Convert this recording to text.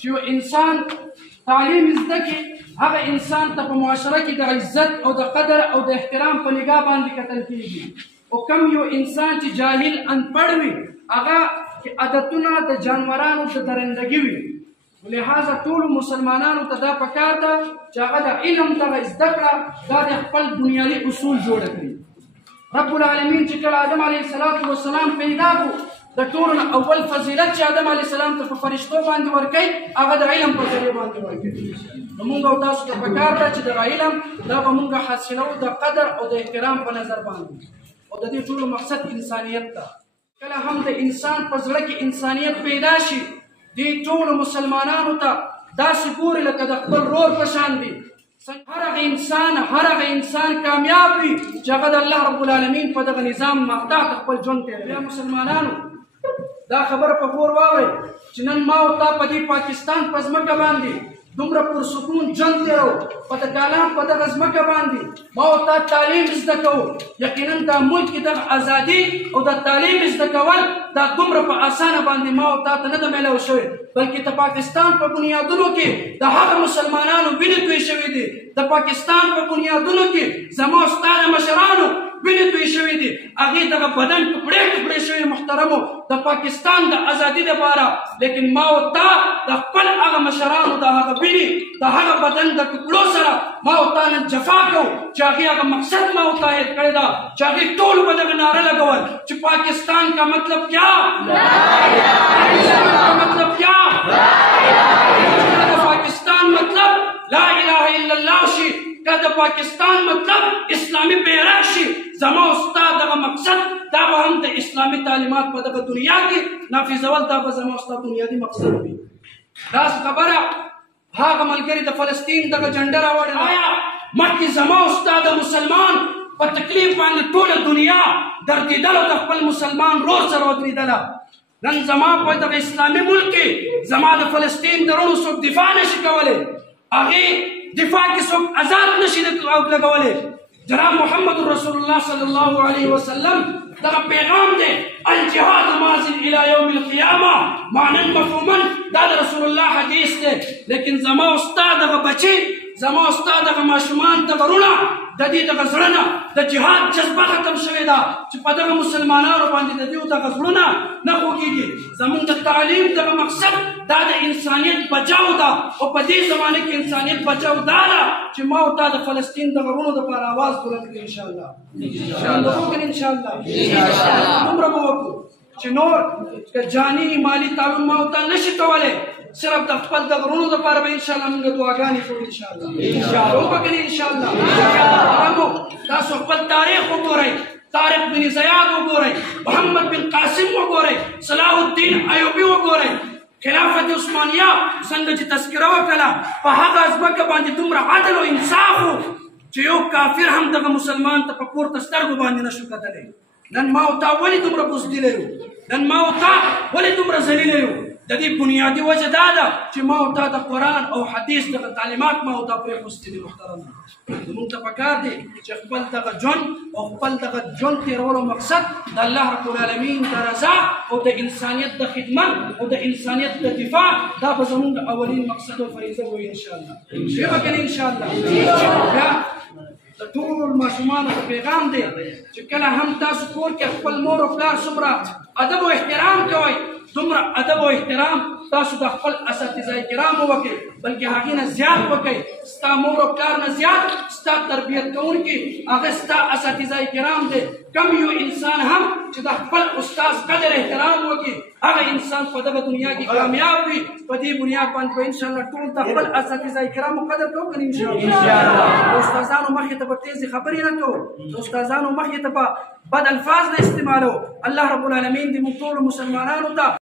چې یو انسان تعلیم زده کړي هغه انسان ته په معاشره کې د عزت او د قدر او د احترام په نگاه باندې کتل کېږي. او کم یو انسان چې جاهل انپړ وي هغه عادتونه د جانورانو د درندګي وي. لہذا ټولو مسلمانانو ته دا پکار ده چې هغه د علم دغه زده کړه دا د خپل بنیادي اصول جوړ کړي. رب العالمین چې کله آدم علیه السلام پیدا کړو د ټولو نه اول فضیلت چې آدم علیه السلام ته په فرشتو باندې ورکوي هغه د علم په ذریعه باندې ورکوي. نو موږ او تاسو ته پکار ده چې دغه علم دا به موږ حاصلو د قدر او د احترام په نظر باندې. او د دې ټولو مقصد انسانیت ده. کله هم د انسان په زړه کې انسانیت پیدا شي دې ټولو مسلمانانو ته داسې ګوري لکه د خپل رور په شان وي. هر هغه انسان کامیاب وي چې هغه د الله رب العالمین په دغه نظام محتاط خپل ژوند تېروي. بیا مسلمانانو دا خبره په غور واورئ چې نن ما او تا په دې پاکستان په ځمکه باندې دومره پرسکون ژوند تېرو په د کالام په دغه ځمکه باندې ما او تا تعلیم زده کوو. یقینا دا ملک کې دغه ازادي او د تعلیم زده کول دا دومره په اسانه باندې ما او تا ته نه ده میلاو شوی بلکې د پاکستان په بنیادونو کې د هغه مسلمانانو وینې توی شوي دي. د پاکستان په بنیادونو کې زما او ستا د مشرانو وینې توی شوي دي. هغې دغه بدن ټوکړې ټوکړې شوي محترمو د پاکستان د ازادي دپاره. لیکن ما او تا د خپل هغه مشرانو د هغه وینې د هغه بدن د ټوکړو سره ما او تا نن جفا کوو چې هغې هغه مقصد ما او تا هېر کړې ده چې هغې ټولو به دغه ناره لګول چې پاکستان کا مطلب کیا مطلب کیا پاکستان مطلب لا اله الا الله شي که د پاکستان مطلب اسلامي بیرغ شي زما او ستا دغه مقصد دا به هم د اسلامي تعلیمات په دغه دنیا کې نافذول دا به زما او ستا بنیادي مقصد وي. دا خبره هغه ملګري د فلسطین دغه جنډه راوړې آیا مخکې زما او ستا د مسلمان په تکلیف باندې ټوله دنیا دردېدله د خپل مسلمان رور سره ودرېدله. نن زما په دغه اسلامي ملک کې زما د فلسطین د رونو څوک دفاع نشي کولی هغې دفاع کې څوک آزاد نشي لګولی. جناب محمد رسول الله صلی الله علیه وسلم دغه پیغام دی الجهاد ماض الى یوم القیامه معنا مفهوما دا د رسول الله حدیث دی. لیکن زما او ستا دغه بچي زما او ستا دغه ماشومان دغه رونه د دې دغه زړه نه د جهاد جذبه ختم شوې ده چې په دغه مسلمانانو باندې د دې دغه زړونه نه خوږېږي. زمونږ د تعلیم دغه مقصد دا د انسانیت بچاو ده او په دې زمانه کې انسانیت بچاو دا ده چې ما او تا د فلسطین د غرونو دپاره اواز بلند کړي انشاءالله. وکړو انشاءالله دومره به وکړو چې نور که جاني مالي تعاون ما او تا نشي کولی صرف د خپل د غرونو دپاره به انشاءالله موږ دعاګانې کوو انشاءالله. وکړو انشاءالله. تاسو خپل تاریخ وګورئ طارق بن زیاد وګورئ محمد بن قاسم وګورئ صلاح الدین ایوبي وګورئ خلافت عثمانیه څنګه چې تذکره وکړه په هغه ځمکه باندې دومره عدل او انصاف و چې یو کافر هم دغه مسلمان ته په پورته سترګو باندې نشو کتلی. نن ما او تا ولې دومره بزدله یو؟ نن ما او تا ولې دومره ذلیله یو؟ د دې بنیادي وجه دا ده چې ما او تا د قرآن او حدیث دغه تعلیمات ما او تا پرېښوستي دي. محترم زموږ ته پکار دی چې خپل دغه ژوند او خپل دغه ژوند تېرولو مقصد د الله رب العالمین د رضا او د انسانیت د خدمت او د انسانیت د دفاع دا به زموږ د اولین مقصد او فریضه وي انشاءالله. ویې به که نه انشاءالله. بیا د ټولو ماشومانو ته پیغام دی چې کله هم تاسو کور کې خپل مور او پلار څومره ادب او احترام کوئ دومره ادب او احترام تاسو د خپل اساتذه کرامو وکړئ بلکې هغې نه زیات وکړئ. ستا مور او پلار نه زیات ستا تربیت کوونکي هغه ستا اساتذه کرام دی. کم یو انسان هم چې د خپل استاد قدر احترام وکړي هغه انسان په دغه دنیا کې کامیاب وي. په دې بنیاد باندې به انشاءالله ټول د خپل اساتذه کرامو قدر کوو که نه انشاءالله. د استادانو مخې ته به تیزې خبرې نه کوو د استادانو مخې ته به بد الفاظ نه استعمالو. الله رب العالمین دې موږ ټولو مسلمانانو ته